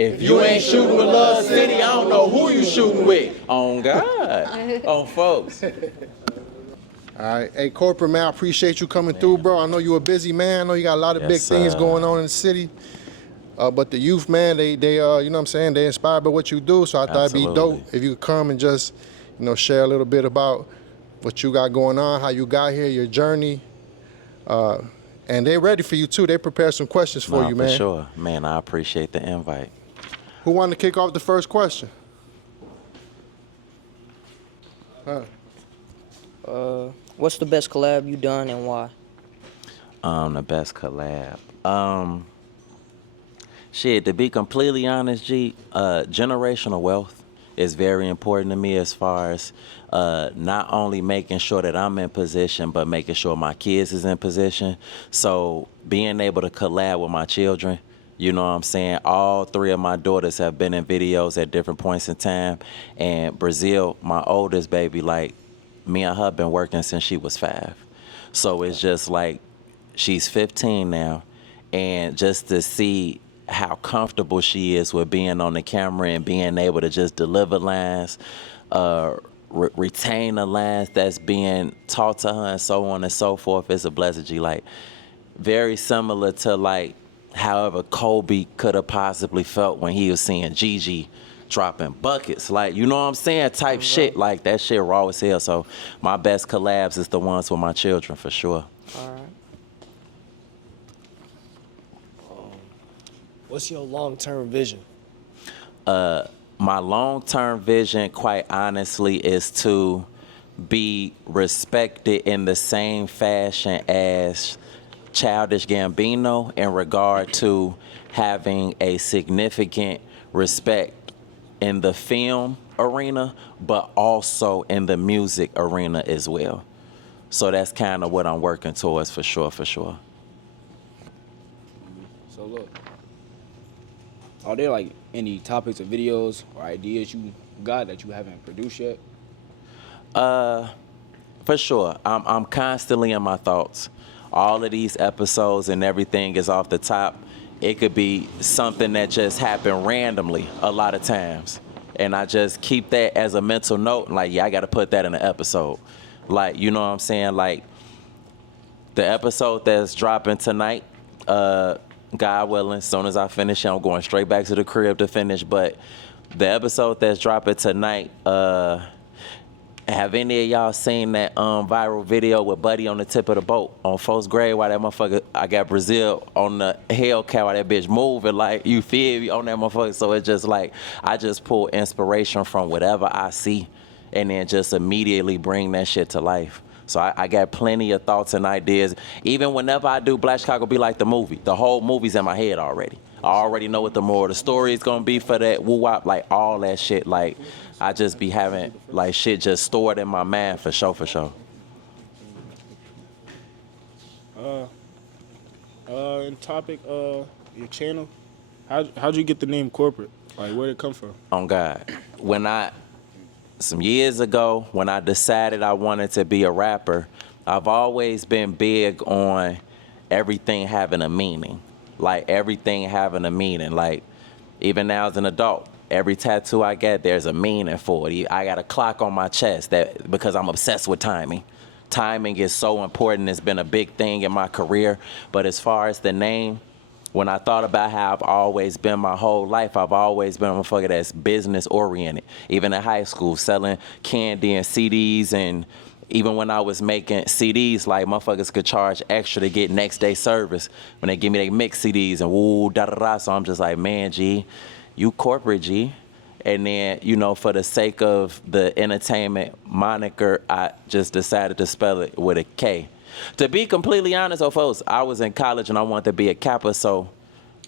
If you ain't shooting with Luv City, I don't know who you shooting with. On God. On folks. All right. Hey, corporate man, I appreciate you coming through, bro. I know you a busy man. I know you got a lot of big things going on in the city. But the youth, man, they you know what I'm saying, they inspired by what you do. So I thought it'd be dope if you could come and just, share a little bit about what you got going on, how you got here, your journey. And they're ready for you too. They prepared some questions for you, man. For sure. Man, I appreciate the invite. Who wanted to kick off the first question? What's the best collab you done and why? The best collab. Shit, to be completely honest, G, generational wealth is very important to me as far as not only making sure that I'm in position, but making sure my kids is in position. So being able to collab with my children, you know what I'm saying? All three of my daughters have been in videos at different points in time. And Brazil, my oldest baby, like, me and her been working since she was 5. So it's just like, she's 15 now. And just to see how comfortable she is with being on the camera and being able to just deliver lines, retain the lines that's being taught to her and so on and so forth, is a blessing, G. Like, very similar to, like, however Kobe could have possibly felt when he was seeing Gigi dropping buckets, like, you know what I'm saying, type shit. Like, that shit raw as hell. So my best collabs is the ones with my children, for sure. All right. What's your long-term vision? My long-term vision, quite honestly, is to be respected in the same fashion as Childish Gambino in regard to having a significant respect in the film arena, but also in the music arena as well. So that's kind of what I'm working towards, for sure, for sure. So look, are there like any topics or videos or ideas you got that you haven't produced yet? For sure. I'm constantly in my thoughts. All of these episodes and everything is off the top. It could be something that just happened randomly a lot of times. And I just keep that as a mental note. Like, yeah, I got to put that in an episode. Like, you know what I'm saying? Like, the episode that's dropping tonight, God willing, as soon as I finish it, I'm going straight back to the crib to finish. But the episode that's dropping tonight, have any of y'all seen that viral video with Buddy on the tip of the boat on 4th grade while that motherfucker, I got Brazil on the Hellcat while that bitch moving, like, you feel me, on that motherfucker? So it's just like, I just pull inspiration from whatever I see and then just immediately bring that shit to life. So I got plenty of thoughts and ideas. Even whenever I do Black Chicago Be Like the movie, the whole movie's in my head already. I already know what the moral of the story is gonna be for that woo-wop, like all that shit. Like, I just be having like shit just stored in my mind, for sure, for sure. In topic, your channel, how'd you get the name corporate? Like, where'd it come from? On God. Some years ago, when I decided I wanted to be a rapper, I've always been big on everything having a meaning. Like, everything having a meaning. Like, even now as an adult, every tattoo I get, there's a meaning for it. I got a clock on my chest because I'm obsessed with timing. Timing is so important. It's been a big thing in my career. But as far as the name, when I thought about how I've always been my whole life, I've always been a motherfucker that's business oriented. Even in high school, selling candy and CDs, and even when I was making CDs, like, motherfuckers could charge extra to get next day service when they give me their mix CDs and woo, da da da. So I'm just like, man, G, you corporate, G. And then, you know, for the sake of the entertainment moniker, I just decided to spell it with a K. To be completely honest, folks, I was in college and I wanted to be a Kappa, so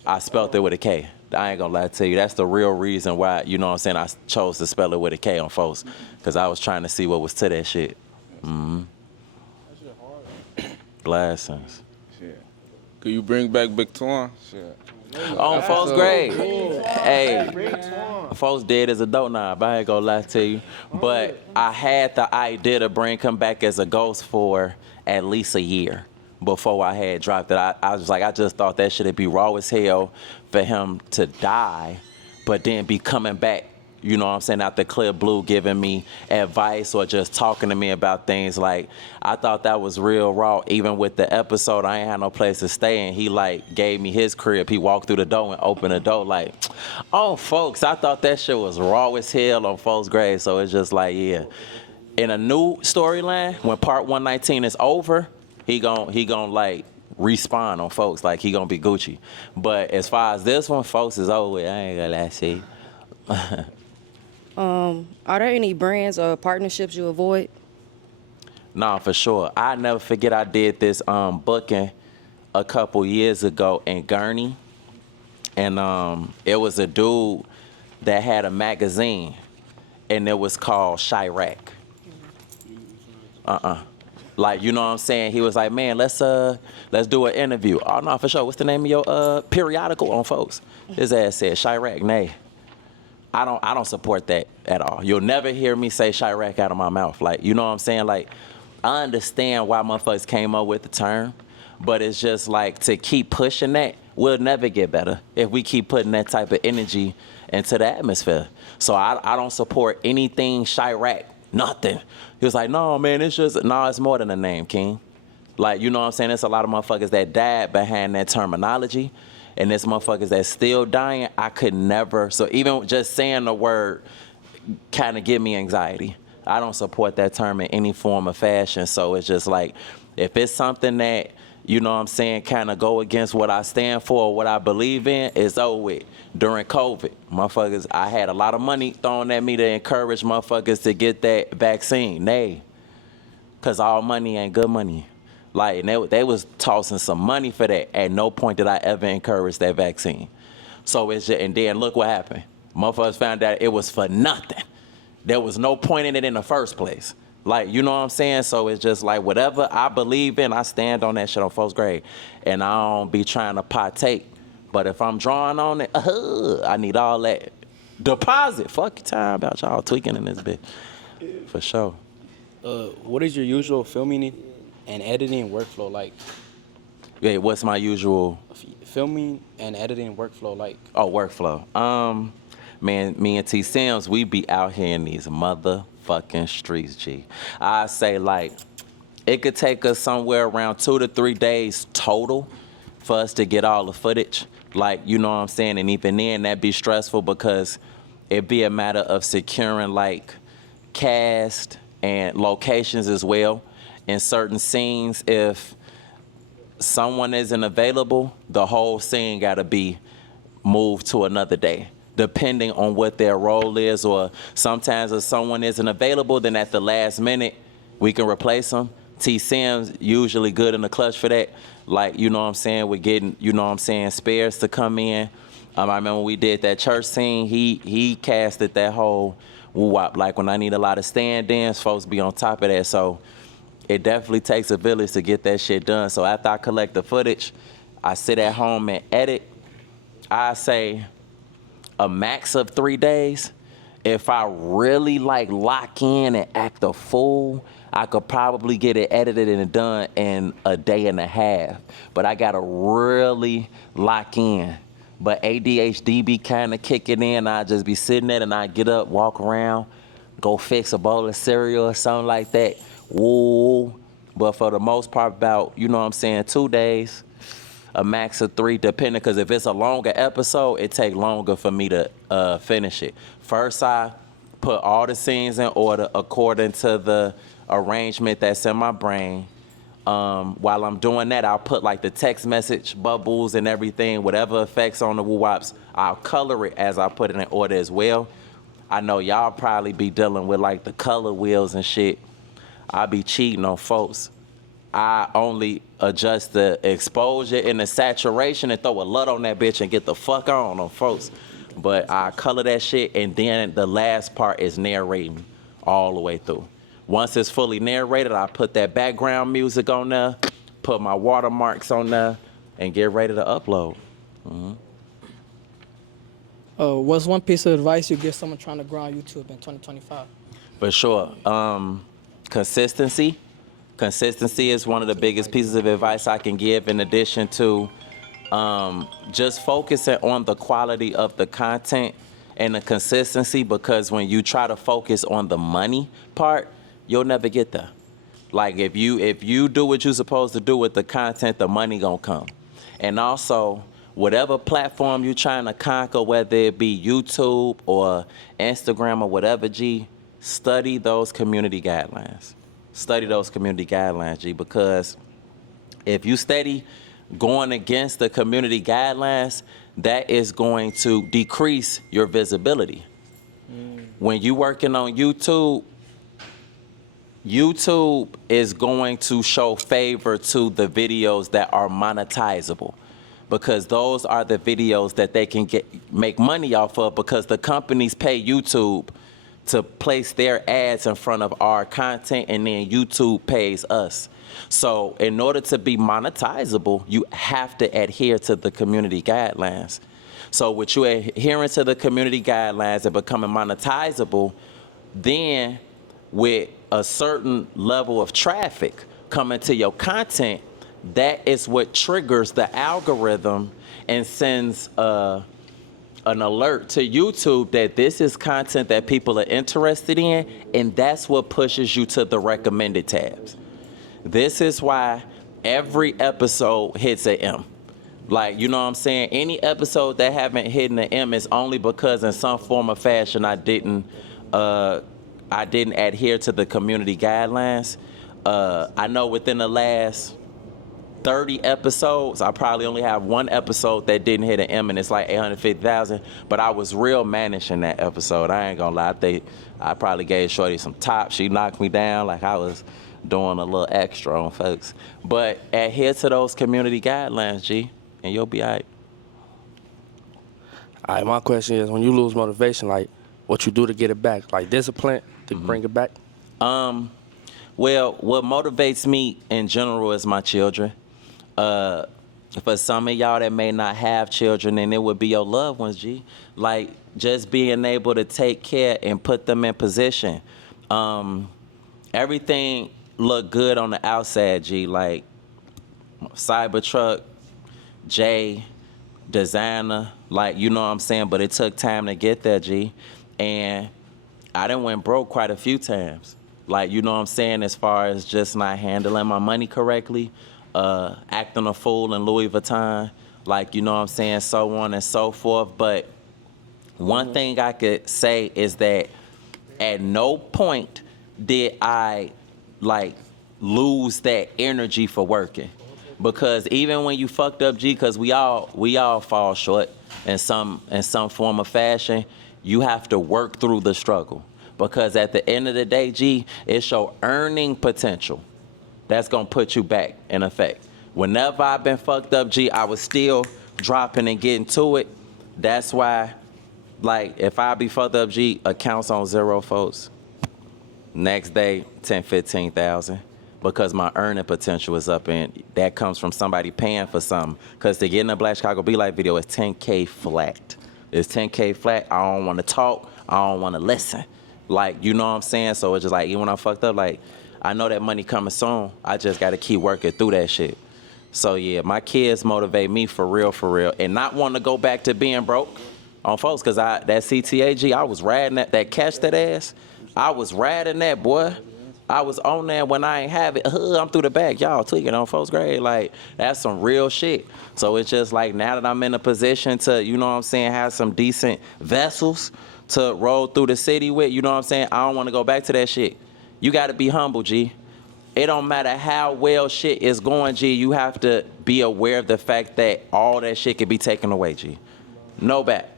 I spelled it with a K. I ain't gonna lie to you. That's the real reason why, you know what I'm saying, I chose to spell it with a K on folks, because I was trying to see what was to that shit. Mm-hmm. Blessings. Shit. Could you bring back Big Twan? Shit. On 4th grade. Hey, folks dead as a doorknob, I ain't gonna lie to you. But I had the idea to bring him back as a ghost for at least a year before I had dropped it. I was like, I just thought that shit would be raw as hell for him to die but then be coming back, you know what I'm saying, out the clear blue, giving me advice or just talking to me about things. Like, I thought that was real raw. Even with the episode, I ain't had no place to stay, and he, like, gave me his crib. He walked through the door and opened the door, like, oh, folks, I thought that shit was raw as hell on folks' grave. So it's just like, yeah. In a new storyline, when part 119 is over, he gon' like, respawn on folks. Like, he gonna be Gucci. But as far as this one, folks is over with. I ain't gonna lie to you. Are there any brands or partnerships you avoid? Nah, for sure. I never forget I did this booking a couple years ago in Gurney. And it was a dude that had a magazine, and it was called Chirac. Like, you know what I'm saying? He was like, man, let's do an interview. Oh, no, for sure. What's the name of your periodical on folks? His ass said Chirac. Nay. I don't support that at all. You'll never hear me say Chirac out of my mouth. Like, you know what I'm saying? Like, I understand why motherfuckers came up with the term, but it's just like, to keep pushing that, we'll never get better if we keep putting that type of energy into the atmosphere. So I don't support anything Chirac, nothing. He was like, no, man, it's more than a name, King. Like, you know what I'm saying? There's a lot of motherfuckers that died behind that terminology. And there's motherfuckers that's still dying. I could never. So even just saying the word kind of give me anxiety. I don't support that term in any form or fashion. So it's just like, if it's something that, you know what I'm saying, kind of go against what I stand for or what I believe in, it's over with. During COVID, motherfuckers, I had a lot of money thrown at me to encourage motherfuckers to get that vaccine. Nay, because all money ain't good money. Like, and they was tossing some money for that. At no point did I ever encourage that vaccine. So it's just, and then look what happened. Motherfuckers found out it was for nothing. There was no point in it in the first place. Like, you know what I'm saying? So it's just like, whatever I believe in, I stand on that shit on first grade. And I don't be trying to partake. But if I'm drawing on it, I need all that deposit. Fuck your time about y'all tweaking in this bitch. For sure. What is your usual filming and editing workflow like? Yeah, what's my usual? Filming and editing workflow like? Oh, workflow. Man, me and T Sims, we be out here in these motherfucking streets, G. I say, like, it could take us somewhere around 2 to 3 days total for us to get all the footage. Like, you know what I'm saying? And even then, that'd be stressful because it'd be a matter of securing, like, cast and locations as well. In certain scenes, if someone isn't available, the whole scene gotta be moved to another day, depending on what their role is. Or sometimes if someone isn't available, then at the last minute, we can replace them. T Sims usually good in the clutch for that. Like, you know what I'm saying, we're getting, you know what I'm saying, spares to come in. I remember we did that church scene, he casted that whole woo-wop. Like, when I need a lot of stand-ins, folks be on top of that. So it definitely takes a village to get that shit done. So after I collect the footage, I sit at home and edit. I say a max of 3 days. If I really like lock in and act a fool, I could probably get it edited and done in a day and a half. But I gotta really lock in. But ADHD be kind of kicking in. I just be sitting there and I get up, walk around, go fix a bowl of cereal or something like that. Woo. But for the most part, about, you know what I'm saying, 2 days, a max of 3, depending, because if it's a longer episode, it take longer for me to finish it. First, I put all the scenes in order according to the arrangement that's in my brain. While I'm doing that, I'll put like the text message bubbles and everything, whatever effects on the woo-wops, I'll color it as I put it in order as well. I know y'all probably be dealing with like the color wheels and shit. I be cheating on folks. I only adjust the exposure and the saturation and throw a LUT on that bitch and get the fuck on folks. But I color that shit, and then the last part is narrating all the way through. Once it's fully narrated, I put that background music on there, put my watermarks on there, and get ready to upload. What's one piece of advice you give someone trying to grow on YouTube in 2025? For sure. Consistency. Consistency is one of the biggest pieces of advice I can give, in addition to just focusing on the quality of the content and the consistency, because when you try to focus on the money part, you'll never get there. Like if you do what you're supposed to do with the content, the money gonna come. And also, whatever platform you're trying to conquer, whether it be YouTube or Instagram or whatever, G, study those community guidelines. Study those community guidelines, G, because if you steady going against the community guidelines, that is going to decrease your visibility. When you working on YouTube, YouTube is going to show favor to the videos that are monetizable, because those are the videos that they can make money off of, because the companies pay YouTube to place their ads in front of our content, and then YouTube pays us. So in order to be monetizable, you have to adhere to the community guidelines. So with you adhering to the community guidelines and becoming monetizable, then with a certain level of traffic coming to your content, that is what triggers the algorithm and sends an alert to YouTube that this is content that people are interested in, and that's what pushes you to the recommended tabs. This is why every episode hits an M. Like, you know what I'm saying? Any episode that haven't hit an M is only because in some form or fashion I didn't adhere to the community guidelines. I know within the last 30 episodes, I probably only have one episode that didn't hit an M, and it's like 850,000. But I was real mannish in that episode. I ain't gonna lie. I think I probably gave Shorty some top. She knocked me down like I was doing a little extra on folks. But adhere to those community guidelines, G, and you'll be all right. All right, my question is, when you lose motivation, like, what you do to get it back? Like discipline to bring it back? Well, what motivates me in general is my children. For some of y'all that may not have children, and it would be your loved ones, G. Like, just being able to take care and put them in position. Everything look good on the outside, G. Like, Cybertruck, Jay, designer, like, you know what I'm saying? But it took time to get there, G. And I done went broke quite a few times. Like, you know what I'm saying, as far as just not handling my money correctly, acting a fool in Louis Vuitton, like, you know what I'm saying, so on and so forth. But one thing I could say is that at no point did I, like, lose that energy for working. Because even when you fucked up, G, because we all fall short in some form of fashion, you have to work through the struggle. Because at the end of the day, G, it's your earning potential that's gonna put you back in effect. Whenever I've been fucked up, G, I was still dropping and getting to it. That's why, like, if I be fucked up, G, accounts on zero, folks. Next day, 10, 15,000. Because my earning potential is up, and that comes from somebody paying for something. Because to get in a Black Chicago Be Like video, it's 10K flat. It's 10K flat. I don't want to talk. I don't want to listen. Like, you know what I'm saying? So it's just like, even when I'm fucked up, like, I know that money coming soon. I just got to keep working through that shit. So yeah, my kids motivate me for real, and not wanting to go back to being broke on folks. Because that CTAG, I was riding that catch that ass. I was riding that, boy. I was on there when I ain't have it. I'm through the back. Y'all tweaking on folks' grade. Like, that's some real shit. So it's just like, now that I'm in a position to, you know what I'm saying, have some decent vessels to roll through the city with, you know what I'm saying, I don't want to go back to that shit. You got to be humble, G. It don't matter how well shit is going, G. You have to be aware of the fact that all that shit can be taken away, G. No back.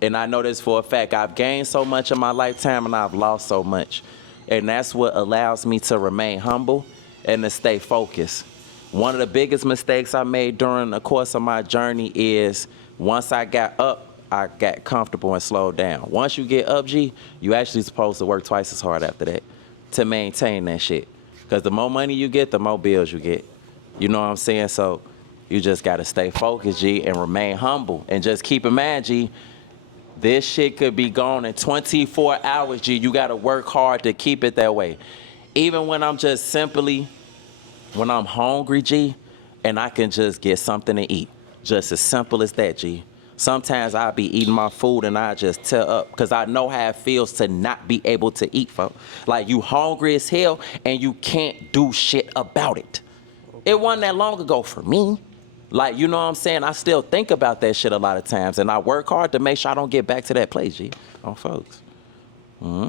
And I know this for a fact. I've gained so much in my lifetime, and I've lost so much. And that's what allows me to remain humble and to stay focused. One of the biggest mistakes I made during the course of my journey is once I got up, I got comfortable and slowed down. Once you get up, G, you actually supposed to work twice as hard after that to maintain that shit. Because the more money you get, the more bills you get. You know what I'm saying? So you just got to stay focused, G, and remain humble. And just keep in mind, G, this shit could be gone in 24 hours, G. You got to work hard to keep it that way. Even when I'm just simply, when I'm hungry, G, and I can just get something to eat. Just as simple as that, G. Sometimes I'll be eating my food and I just tear up because I know how it feels to not be able to eat, folks. Like, you hungry as hell and you can't do shit about it. It wasn't that long ago for me. Like, you know what I'm saying? I still think about that shit a lot of times, and I work hard to make sure I don't get back to that place, G, on folks. Mm-hmm.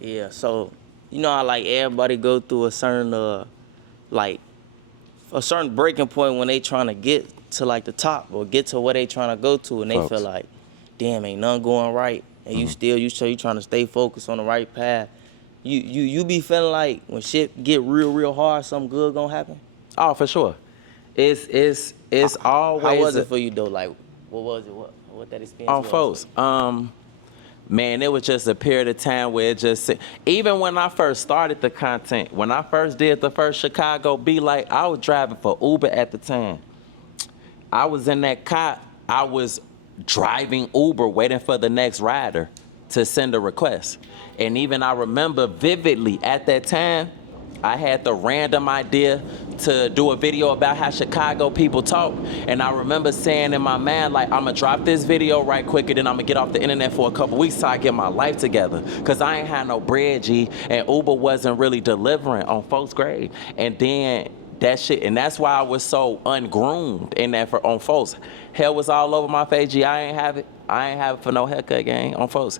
Yeah, so you know how like everybody go through a certain like a certain breaking point when they trying to get to like the top or get to where they trying to go to, and they feel like, damn, ain't nothing going right, and you trying to stay focused on the right path. You be feeling like when shit get real hard, something good gonna happen? Oh, for sure. It's always. How was it for you though? Like, what was it? What that experience on was? folks? Man, it was just a period of time where it just, even when I first started the content, when I first did the first Chicago Be Like, I was driving for Uber at the time. I was in that car, I was driving Uber waiting for the next rider to send a request. And even I remember vividly at that time, I had the random idea to do a video about how Chicago people talk. And I remember saying in my mind, like, I'm gonna drop this video right quick and then I'm gonna get off the internet for a couple weeks till I get my life together. Cause I ain't had no bread, G, and Uber wasn't really delivering on folks' grade. And then that shit, and that's why I was so ungroomed in that on folks. Hell was all over my face, G. I ain't have it for no haircut, gang, on folks.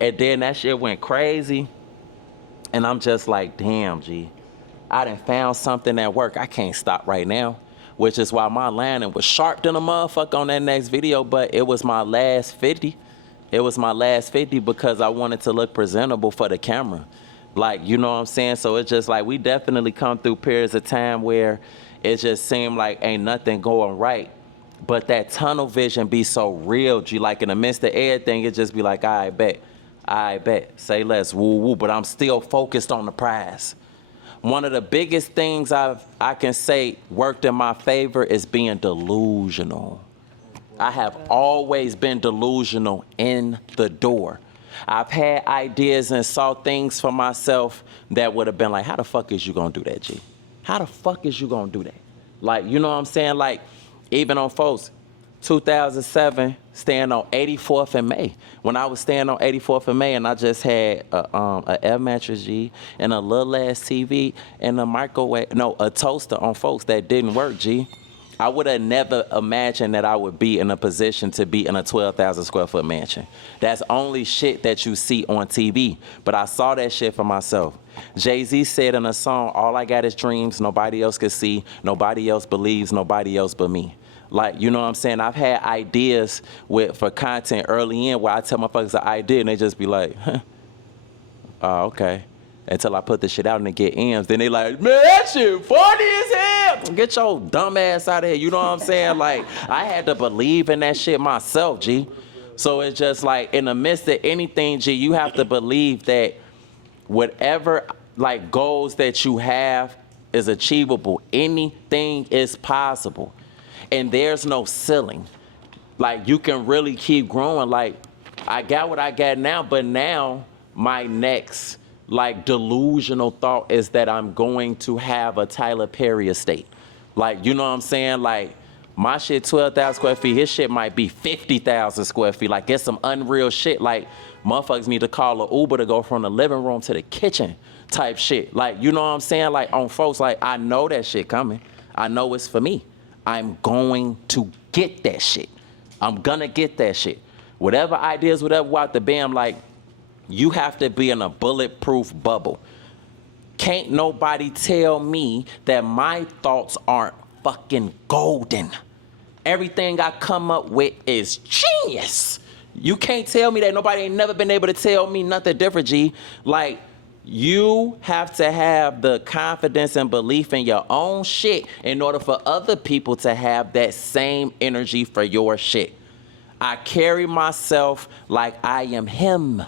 And then that shit went crazy. And I'm just like, damn, G. I done found something at work. I can't stop right now, which is why my landing was sharp than a motherfucker on that next video, but it was my last 50. It was my last 50 because I wanted to look presentable for the camera. Like, you know what I'm saying? So it's just like we definitely come through periods of time where it just seemed like ain't nothing going right. But that tunnel vision be so real, G. Like in the midst of everything, it just be like, I bet, say less, woo woo, but I'm still focused on the prize. One of the biggest things I can say worked in my favor is being delusional. I have always been delusional in the door. I've had ideas and saw things for myself that would have been like, how the fuck is you gonna do that, G? How the fuck is you gonna do that? Like, you know what I'm saying? Like, even on folks, 2007, staying on 84th and May. When I was staying on 84th and May and I just had a air mattress, G, and a little ass TV and a microwave, no, a toaster on folks that didn't work, G. I would have never imagined that I would be in a position to be in a 12,000 square foot mansion. That's only shit that you see on TV, but I saw that shit for myself. Jay-Z said in a song, all I got is dreams, nobody else can see, nobody else believes, nobody else but me. Like, you know what I'm saying? I've had ideas for content early in where I tell motherfuckers an idea and they just be like, huh, oh, okay. Until I put the shit out and they get M's. Then they like, man, that shit funny as hell. Get your dumb ass out of here. You know what I'm saying? Like, I had to believe in that shit myself, G. So it's just like, in the midst of anything, G, you have to believe that whatever, like, goals that you have is achievable. Anything is possible. And there's no ceiling. Like, you can really keep growing. Like, I got what I got now, but now my next, like, delusional thought is that I'm going to have a Tyler Perry estate. Like, you know what I'm saying? Like, my shit 12,000 square feet, his shit might be 50,000 square feet. Like, it's some unreal shit. Like, motherfuckers need to call an Uber to go from the living room to the kitchen type shit. Like, you know what I'm saying? Like, on folks, like, I know that shit coming. I know it's for me. I'm going to get that shit. I'm gonna get that shit. Whatever ideas, whatever out the bam, like, you have to be in a bulletproof bubble. Can't nobody tell me that my thoughts aren't fucking golden. Everything I come up with is genius. You can't tell me that. Nobody ain't never been able to tell me nothing different, G. Like, you have to have the confidence and belief in your own shit in order for other people to have that same energy for your shit. I carry myself like I am him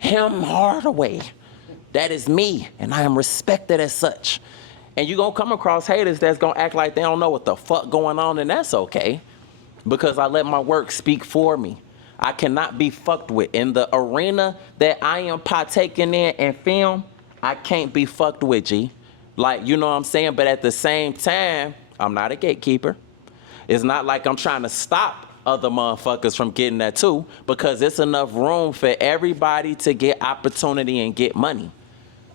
Hardaway. That is me, and I am respected as such. And you're going to come across haters that's going to act like they don't know what the fuck going on, and that's okay, because I let my work speak for me. I cannot be fucked with. In the arena that I am partaking in film, I can't be fucked with, G. Like, you know what I'm saying? But at the same time, I'm not a gatekeeper. It's not like I'm trying to stop other motherfuckers from getting that too, because it's enough room for everybody to get opportunity and get money.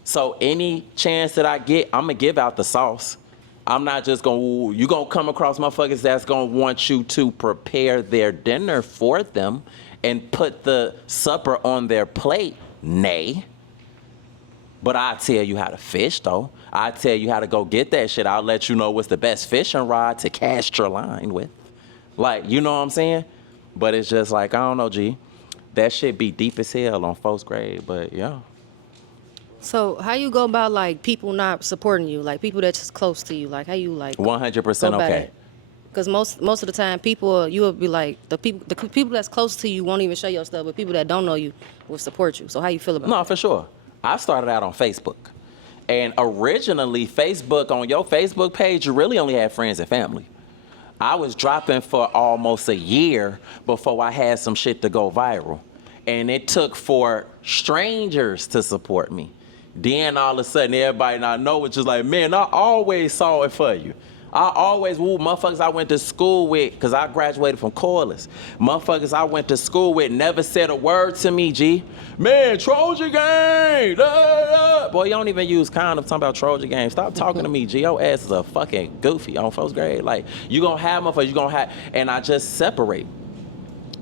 So any chance that I get, I'm gonna give out the sauce. I'm not just gonna, you gonna come across motherfuckers that's gonna want you to prepare their dinner for them and put the supper on their plate. Nay. But I tell you how to fish though. I tell you how to go get that shit. I'll let you know what's the best fishing rod to cast your line with. Like, you know what I'm saying? But it's just like, I don't know, G. That shit be deep as hell on 4th grade, but yeah. So how you go about like people not supporting you, like people that's just close to you, like how you like 100% okay. Because most of the time people, you will be like the people that's close to you won't even show your stuff, but people that don't know you will support you. So how you feel about No, that? for sure. I started out on Facebook. And originally, Facebook, on your Facebook page, you really only had friends and family. I was dropping for almost a year before I had some shit to go viral. And it took for strangers to support me. Then all of a sudden, everybody I know was just like, man, I always saw it for you. I always, motherfuckers I went to school with, because I graduated from Corliss. Motherfuckers I went to school with never said a word to me, G. Man, Trojan gang! Boy, you don't even use condoms talking about Trojan gang. Stop talking to me, G. Your ass is a fucking goofy on 1st grade. Like, you gonna have motherfuckers, you gonna have, and I just separate.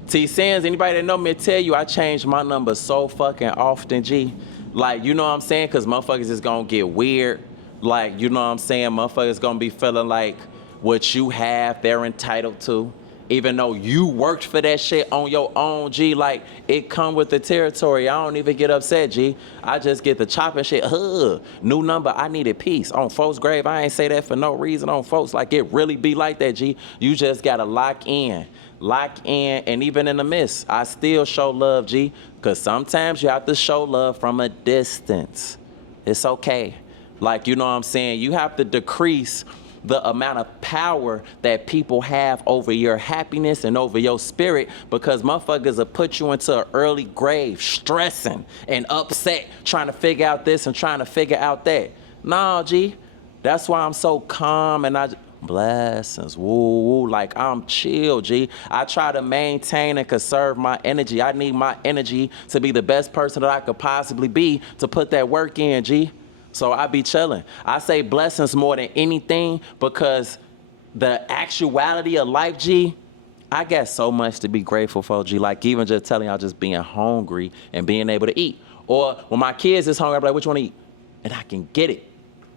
T. Sands, anybody that know me tell you I change my number so fucking often, G. Like, you know what I'm saying? Because motherfuckers is gonna get weird. Like, you know what I'm saying? Motherfuckers gonna be feeling like what you have, they're entitled to. Even though you worked for that shit on your own, G. Like, it come with the territory. I don't even get upset, G. I just get the chopping shit. New number, I needed peace. On folks' grave, I ain't say that for no reason on folks. Like, it really be like that, G. You just gotta lock in. And even in the midst, I still show love, G. Because sometimes you have to show love from a distance. It's okay. Like, you know what I'm saying? You have to decrease the amount of power that people have over your happiness and over your spirit, because motherfuckers will put you into an early grave stressing and upset, trying to figure out this and trying to figure out that. Nah, G, that's why I'm so calm and blessings, woo, like I'm chill, G. I try to maintain and conserve my energy. I need my energy to be the best person that I could possibly be to put that work in, G. So I be chilling. I say blessings more than anything because the actuality of life, G, I got so much to be grateful for, G. Like even just telling y'all just being hungry and being able to eat. Or when my kids is hungry, I'm like, what you want to eat? And I can get it.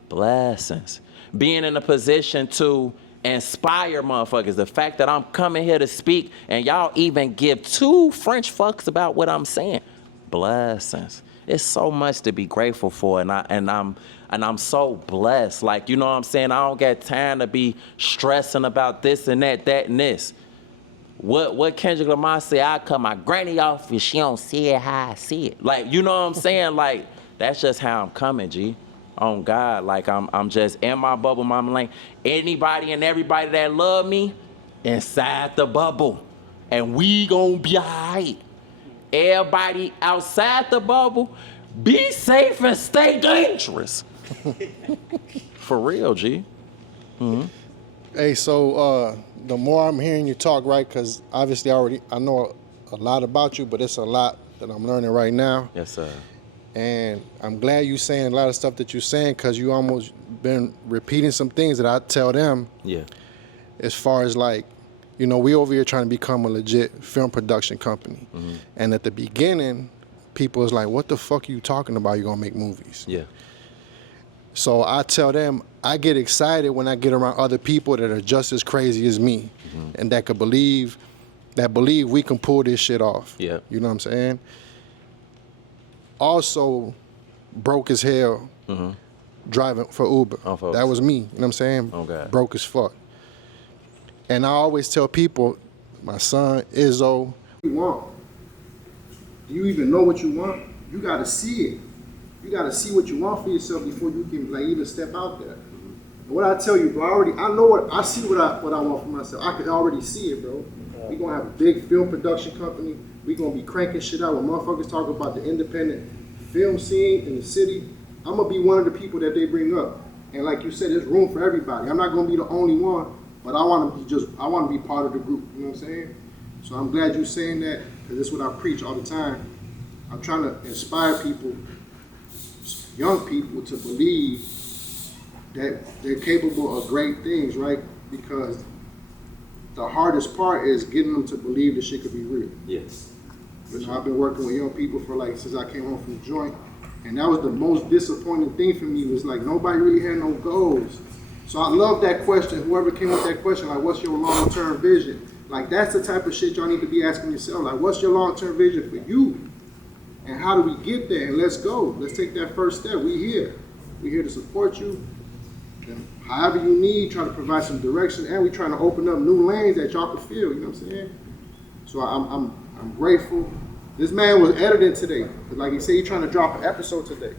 Blessings. Being in a position to inspire motherfuckers. The fact that I'm coming here to speak and y'all even give 2 French fucks about what I'm saying. Blessings. It's so much to be grateful for, and I'm so blessed. Like, you know what I'm saying? I don't got time to be stressing about this and that and this. What Kendrick Lamar say? I cut my granny off if she don't see it how I see it. Like, you know what I'm saying? Like, that's just how I'm coming, G. On God, like I'm just in my bubble, mama lane. Anybody and everybody that love me, inside the bubble, and we gonna be alright. Everybody outside the bubble, be safe and stay dangerous. For real, G. Mm-hmm. Hey, so the more I'm hearing you talk, right, because obviously I know a lot about you, but it's a lot that I'm learning right now. Yes, sir. And I'm glad you saying a lot of stuff that you're saying, because you almost been repeating some things that I tell them. Yeah. As far as like, you know, we over here trying to become a legit film production company. Mm-hmm. And at the beginning, people was like, what the fuck are you talking about? You're gonna make movies. Yeah. So I tell them, I get excited when I get around other people that are just as crazy as me, mm-hmm. and that believe we can pull this shit off. Yeah. You know what I'm saying? Also, broke as hell, mm-hmm. driving for Uber. Oh, that was me. You know what I'm saying? Oh, God. Broke as fuck. And I always tell people, my son, Izzo, what you want? Do you even know what you want? You gotta see it. You gotta see what you want for yourself before you can like even step out there. And what I tell you, bro, I see what I want for myself. I can already see it, bro. We gonna have a big film production company. We gonna be cranking shit out when motherfuckers talk about the independent film scene in the city. I'm gonna be one of the people that they bring up. And like you said, there's room for everybody. I'm not gonna be the only one. But I want to be part of the group, you know what I'm saying? So I'm glad you're saying that, because this is what I preach all the time. I'm trying to inspire people, young people, to believe that they're capable of great things, right? Because the hardest part is getting them to believe this shit could be real. Yes. You know, I've been working with young people for like since I came home from the joint, and that was the most disappointing thing for me, was like nobody really had no goals. So I love that question. Whoever came up with that question, like, what's your long-term vision? Like, that's the type of shit y'all need to be asking yourself. Like, what's your long-term vision for you? And how do we get there? And let's go. Let's take that first step. We here. We here to support you. And however you need, try to provide some direction, and we trying to open up new lanes that y'all can feel. You know what I'm saying? So I'm grateful. This man was editing today. Like he said, he trying to drop an episode today.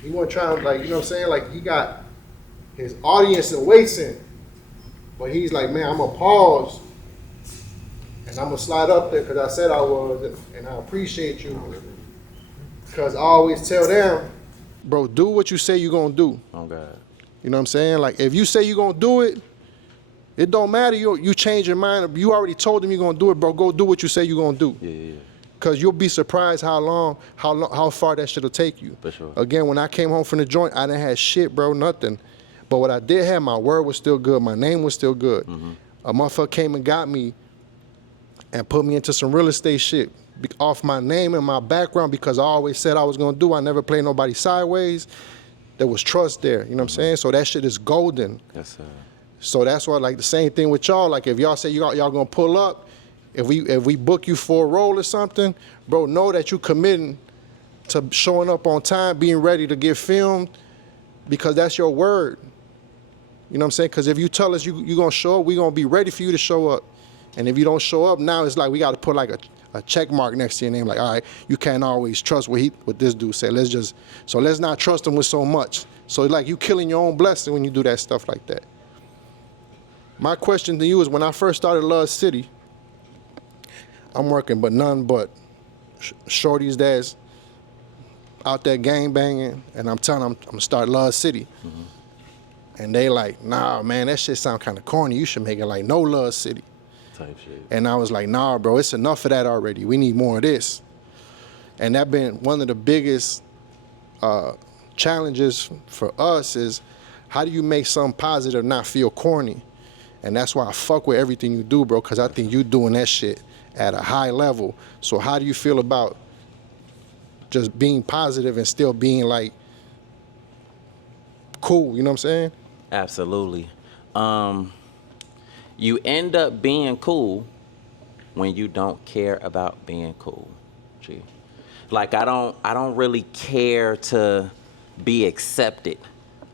He wasn't trying to, like, you know what I'm saying? Like, he got his audience in waiting. But he's like, man, I'm going to pause. And I'm going to slide up there because I said I was. And I appreciate you. Because I always tell them, bro, do what you say you're going to do. Oh, God. You know what I'm saying? Like, if you say you're going to do it, it don't matter. You change your mind. You already told them you're going to do it, bro. Go do what you say you're going to do. Yeah. Because you'll be surprised how far that shit will take you. For sure. Again, when I came home from the joint, I didn't have shit, bro, nothing. But what I did have, my word was still good. My name was still good. Mm-hmm. A motherfucker came and got me and put me into some real estate shit off my name and my background, because I always said I was going to do. I never played nobody sideways. There was trust there. You know what I'm saying? So that shit is golden. Yes, sir. So that's why, like, the same thing with y'all. Like, if y'all say y'all gonna pull up, if we book you for a role or something, bro, know that you committing to showing up on time, being ready to get filmed, because that's your word. You know what I'm saying? Because if you tell us you gonna show up, we gonna be ready for you to show up. And if you don't show up, now it's like we got to put like a check mark next to your name. Like, all right, you can't always trust what this dude said. Let's not trust him with so much. So like, you killing your own blessing when you do that stuff like that. My question to you is, when I first started Luv City, I'm working but none but shorties that's out there gang banging, and I'm telling them I'm gonna start Luv City. Mm-hmm. And they like, nah, man, that shit sound kind of corny. You should make it like No Luv City. Type shit. And I was like, nah, bro, it's enough of that already. We need more of this. And that been one of the biggest challenges for us, is how do you make something positive not feel corny? And that's why I fuck with everything you do, bro, because I think you doing that shit at a high level. So how do you feel about just being positive and still being like cool, you know what I'm saying? Absolutely. You end up being cool when you don't care about being cool. Gee. Like, I don't really care to be accepted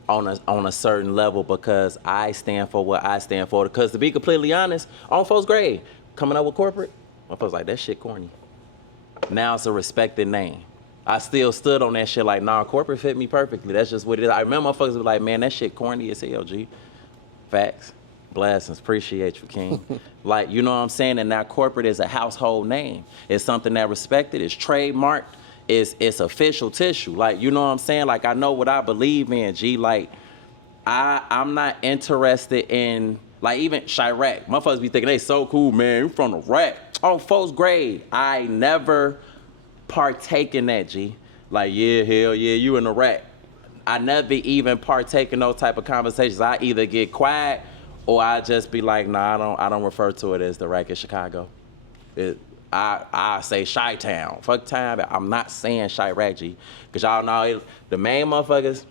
on a certain level, because I stand for what I stand for. Because to be completely honest, on first grade, coming up with corporate, my folks like, that shit corny. Now it's a respected name. I still stood on that shit like, nah, corporate fit me perfectly. That's just what it is. I remember motherfuckers were like, man, that shit corny as hell, G. Facts. Blessings. Appreciate you, King. Like, you know what I'm saying? And now corporate is a household name. It's something that respected. It's trademarked. It's official tissue. Like, you know what I'm saying? Like, I know what I believe in, G. Like, I'm not interested in, like, even Chirac. Motherfuckers be thinking they so cool, man. You from the rack. Oh, first grade. I never partake in that, G. Like, yeah, hell yeah, you in the rack. I never even partake in those type of conversations. I either get quiet or I just be like, nah, I don't refer to it as the rack in Chicago. I say Chi-Town. Fuck time. I'm not saying Chirac, G. Because y'all know the main motherfuckers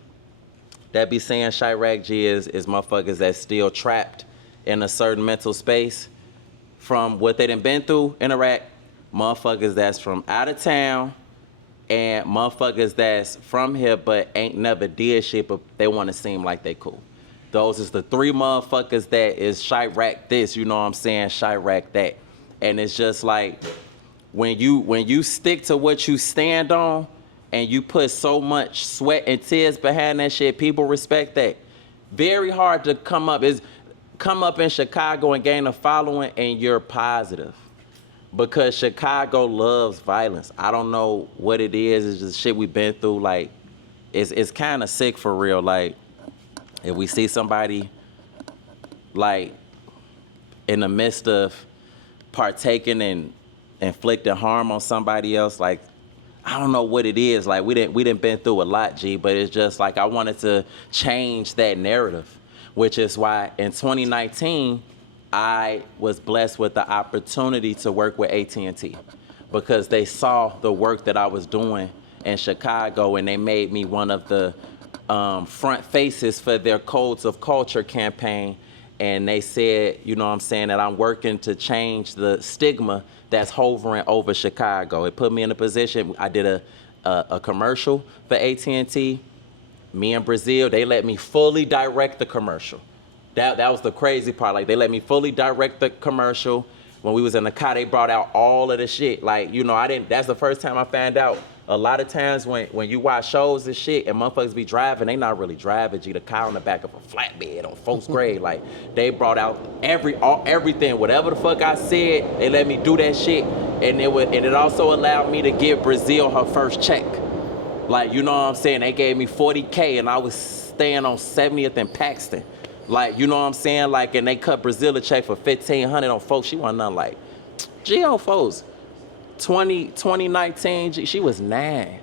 that be saying Chirac, G, is motherfuckers that's still trapped in a certain mental space from what they done been through in Iraq, motherfuckers that's from out of town, and motherfuckers that's from here but ain't never did shit, but they want to seem like they cool. Those is the three motherfuckers that is Chirac this, you know what I'm saying, Chirac that. And it's just like, when you stick to what you stand on and you put so much sweat and tears behind that shit, people respect that. Very hard to come up in Chicago and gain a following and you're positive. Because Chicago loves violence. I don't know what it is. It's just shit we've been through. Like, it's kind of sick for real. Like, if we see somebody, like, in the midst of partaking in inflicting harm on somebody else, like, I don't know what it is. Like, we didn't been through a lot, G, but it's just like I wanted to change that narrative, which is why in 2019, I was blessed with the opportunity to work with AT&T because they saw the work that I was doing in Chicago, and they made me one of the front faces for their Codes of Culture campaign. And they said, you know what I'm saying, that I'm working to change the stigma that's hovering over Chicago. It put me in a position. I did a commercial for AT&T. Me and Brazil, they let me fully direct the commercial. That was the crazy part. Like, they let me fully direct the commercial. When we was in the car, they brought out all of the shit. Like, you know, that's the first time I found out. A lot of times when you watch shows and shit and motherfuckers be driving, they not really driving, G. The car on the back of a flatbed on folks' grade. Like, they brought out everything. Whatever the fuck I said, they let me do that shit. And it also allowed me to give Brazil her first check. Like, you know what I'm saying? They gave me $40K and I was staying on 70th and Paxton. Like, you know what I'm saying? Like, and they cut Brazil a check for $1,500 on folks. She wasn't nothing like, G on folks. 2019, G, she was 9.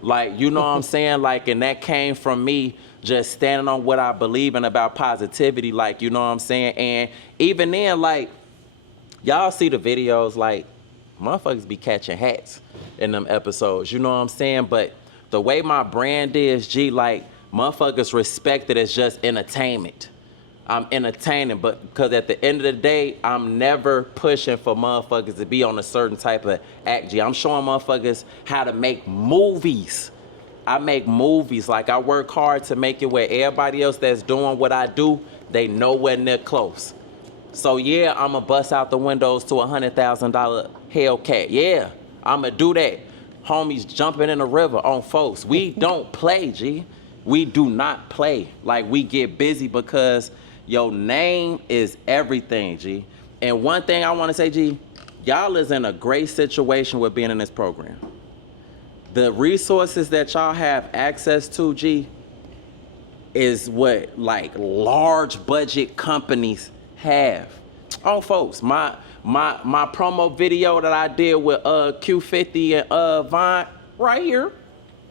Like, you know what I'm saying? Like, and that came from me just standing on what I believe in about positivity. Like, you know what I'm saying? And even then, like, y'all see the videos, like, motherfuckers be catching hats in them episodes. You know what I'm saying? But the way my brand is, G, like, motherfuckers respect it as just entertainment. I'm entertaining, but because at the end of the day, I'm never pushing for motherfuckers to be on a certain type of act, G. I'm showing motherfuckers how to make movies. I make movies. Like, I work hard to make it where everybody else that's doing what I do, they nowhere near close. So yeah, I'ma bust out the windows to $100,000 Hellcat. Yeah, I'ma do that. Homies jumping in the river on folks. We don't play, G. We do not play. Like, we get busy because your name is everything, G. And one thing I want to say, G, y'all is in a great situation with being in this program. The resources that y'all have access to, G, is what, like, large budget companies have. Oh, folks, my promo video that I did with Q50 and Vine, right here,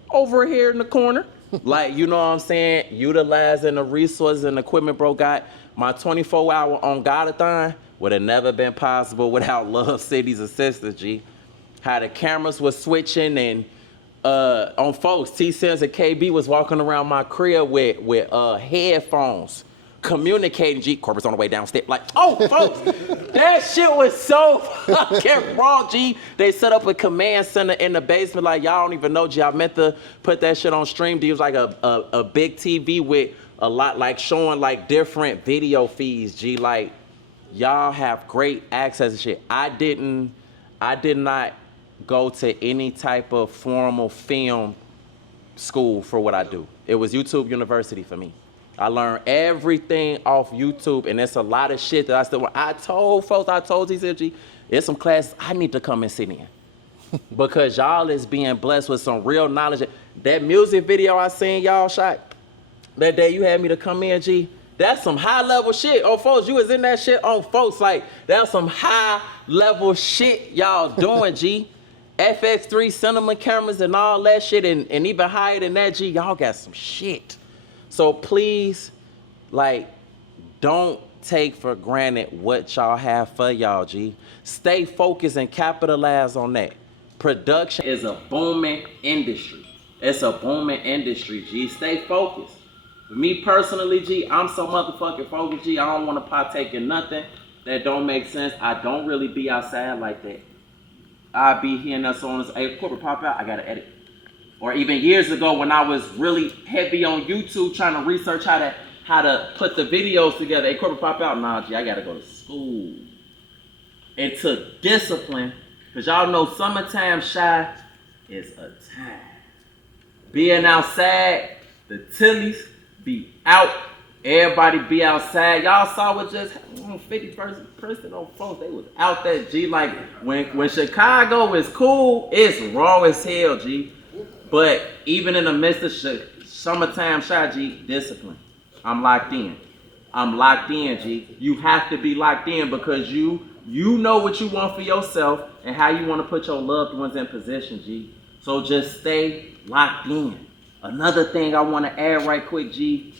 over here in the corner. Like, you know what I'm saying? Utilizing the resources and equipment bro got. My 24-hour on God-a-thon would have never been possible without Luv City's assistance, G. How the cameras was switching and on folks, T-Sims and KB was walking around my crib with headphones, communicating, G. Corporate's on the way downstairs. Like, oh, folks, that shit was so fucking raw, G. They set up a command center in the basement. Like, y'all don't even know, G. I meant to put that shit on stream. It was like a big TV with a lot, like, showing, like, different video feeds, G. Like, y'all have great access to shit. I did not go to any type of formal film school for what I do. It was YouTube University for me. I learned everything off YouTube, and it's a lot of shit that I told TCG, it's some classes I need to come and sit in. Because y'all is being blessed with some real knowledge. That music video I seen y'all shot, that day you had me to come in, G, that's some high level shit. Oh, folks, you was in that shit on folks. Like, that's some high level shit y'all doing, G. FX3 cinema cameras and all that shit, and even higher than that, G, y'all got some shit. So please, like, don't take for granted what y'all have for y'all, G. Stay focused and capitalize on that. Production is a booming industry. It's a booming industry, G. Stay focused. For me personally, G, I'm so motherfucking focused, G. I don't want to partake in nothing that don't make sense. I don't really be outside like that. I be hearing us on this, hey, corporate pop out, I gotta edit. Or even years ago when I was really heavy on YouTube trying to research how to put the videos together. Hey, corporate pop out, nah, G, I gotta go to school. It took discipline, because y'all know summertime shy is a time. Being outside, the Tillies be out. Everybody be outside. Y'all saw what just 50% on folks. They was out there, G. Like, when Chicago is cool, it's raw as hell, G. But even in the midst of summertime shy, G, discipline. I'm locked in. I'm locked in, G. You have to be locked in because you You know what you want for yourself and how you want to put your loved ones in position, G. So just stay locked in. Another thing I want to add right quick, G.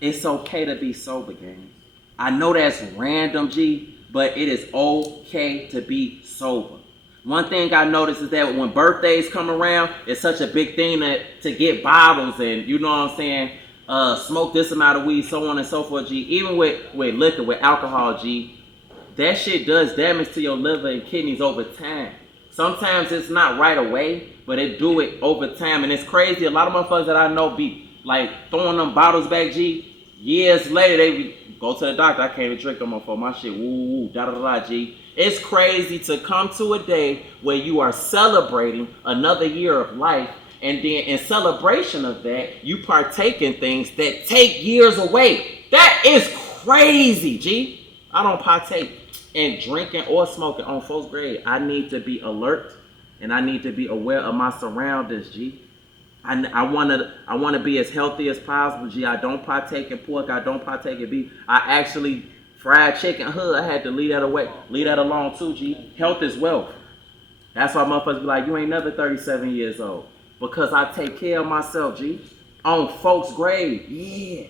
It's okay to be sober, gang. I know that's random, G, but it is okay to be sober. One thing I noticed is that when birthdays come around, it's such a big thing to get bottles and, you know what I'm saying, smoke this amount of weed, so on and so forth, G. Even with liquor, with alcohol, G, that shit does damage to your liver and kidneys over time. Sometimes it's not right away, but it do it over time. And it's crazy. A lot of motherfuckers that I know be like throwing them bottles back, G. Years later, they go to the doctor. I can't even drink no more for my shit. Woo, da da da, G. It's crazy to come to a day where you are celebrating another year of life, and then in celebration of that, you partake in things that take years away. That is crazy, G. I don't partake in drinking or smoking on folks' grade. I need to be alert, and I need to be aware of my surroundings, G. I wanna be as healthy as possible, G. I don't partake in pork. I don't partake in beef. I actually fried chicken. I had to leave that away. Leave that alone too, G. Health is wealth. That's why motherfuckers be like, you ain't never 37 years old. Because I take care of myself, G. On folks' grave, yeah.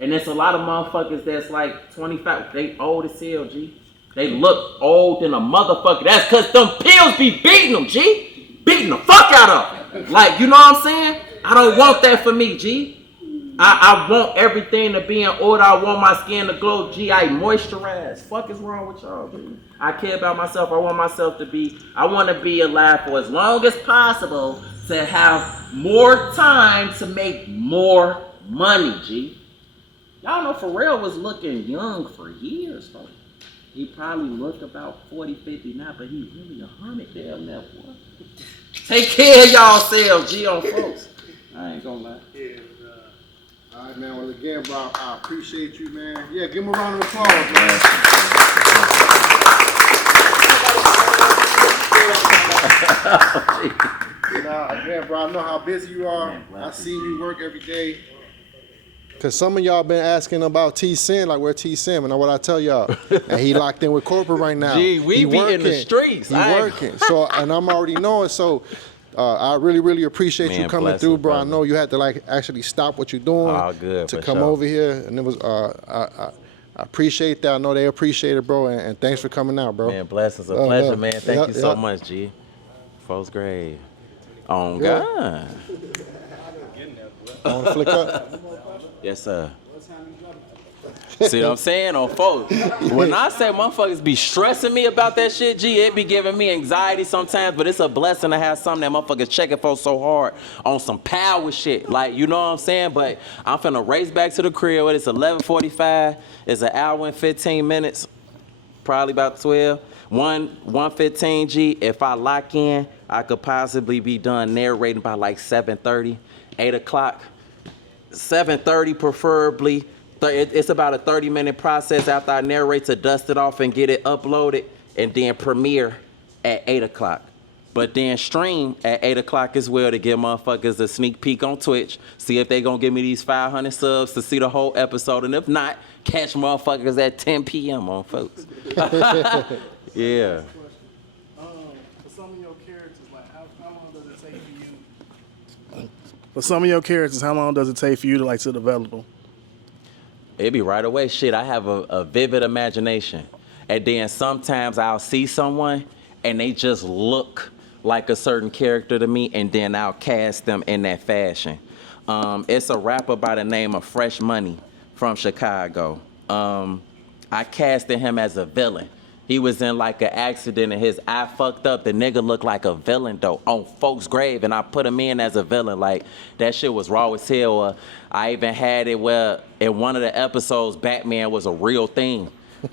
And there's a lot of motherfuckers that's like 25. They old as hell, G. They look old than a motherfucker. That's because them pills be beating them, G. Beating the fuck out of them. Like, you know what I'm saying? I don't want that for me, G. I want everything to be in order. I want my skin to glow, G. I moisturize. Fuck is wrong with y'all, G? I care about myself. I want myself to be, I want to be alive for as long as possible to have more time to make more money, G. Y'all know Pharrell was looking young for years, though. He probably looked about 40, 50 now, but he's really 100 damn now, boy. Take care of y'all selves, G, on folks. I ain't gonna lie. Yeah, all right, man. Well, again, bro, I appreciate you, man. Yeah, give him a round of applause, man. Again, bro, I know how busy you are. I see you work every day. Cause some of y'all been asking about T-Sin, like where T-Sin, and what I tell y'all, and he locked in with corporate right now. Gee, we be in the streets. He working. So, and I'm already knowing. So, I really, really appreciate you coming through, bro. Brother. I know you had to like actually stop what you're doing to come over here, and it was. I appreciate that. I know they appreciate it, bro, and thanks for coming out, bro. Man, blessings, a pleasure, man. Thank you so much, G. Folks, grave. On God. I want to flick up. Yes, sir. See what I'm saying on folks? When I say motherfuckers be stressing me about that shit, G, it be giving me anxiety sometimes, but it's a blessing to have something that motherfuckers checking for so hard on some power shit. Like, you know what I'm saying? But I'm finna race back to the crib. It's 11:45. It's an hour and 15 minutes. Probably about 12. 1:15, G. If I lock in, I could possibly be done narrating by like 7:30, 8 o'clock. 7:30 preferably. It's about a 30-minute process after I narrate to dust it off and get it uploaded, and then premiere at 8 o'clock. But then stream at 8 o'clock as well to give motherfuckers a sneak peek on Twitch. See if they gonna give me these 500 subs to see the whole episode, and if not, catch motherfuckers at 10 p.m. on folks. Yeah. For some of your characters, like how long does it take for you? For some of your characters, how long does it take for you to develop them? It'd be right away. Shit, I have a vivid imagination. And then sometimes I'll see someone and they just look like a certain character to me, and then I'll cast them in that fashion. It's a rapper by the name of Fresh Money from Chicago. I casted him as a villain. He was in like an accident and his eye fucked up. The nigga looked like a villain though on folks' grave, and I put him in as a villain. Like, that shit was raw as hell. I even had it where in one of the episodes, Batman was a real thing.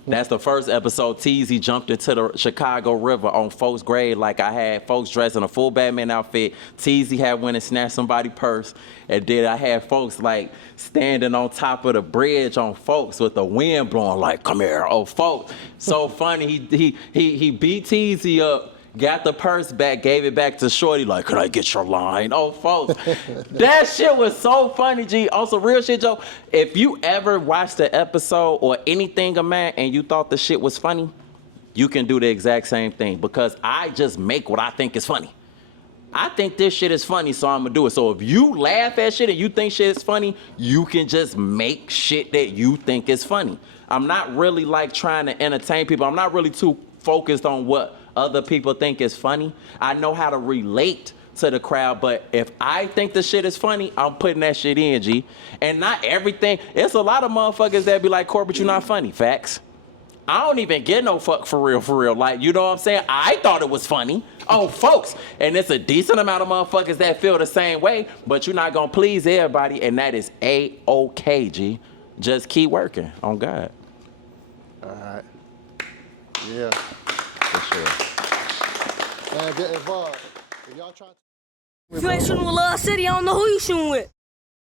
That's the first episode. Teasy jumped into the Chicago River on folks' grave. Like, I had folks dressed in a full Batman outfit. Teasy had went and snatched somebody's purse. And then I had folks like standing on top of the bridge on folks with the wind blowing like, come here, oh folks. So funny. He beat Teasy up. got the purse back, gave it back to Shorty, like, could I get your line? Oh, folks, that shit was so funny, G. Also, real shit, Joe. If you ever watched the episode or anything of mine and you thought the shit was funny, you can do the exact same thing because I just make what I think is funny. I think this shit is funny, so I'm gonna do it. So if you laugh at shit and you think shit is funny, you can just make shit that you think is funny. I'm not really like trying to entertain people. I'm not really too focused on what other people think is funny. I know how to relate to the crowd, but if I think the shit is funny, I'm putting that shit in, G. And not everything. It's a lot of motherfuckers that be like, Corbett, you not funny. Facts. I don't even get no fuck for real. Like, you know what I'm saying? I thought it was funny. Oh, folks. And it's a decent amount of motherfuckers that feel the same way, but you're not going to please everybody, and that is A-OK, G. Just keep working on God. All right. Yeah. For sure. Man, if y'all try If you ain't shooting with Luv City, I don't know who you shooting with.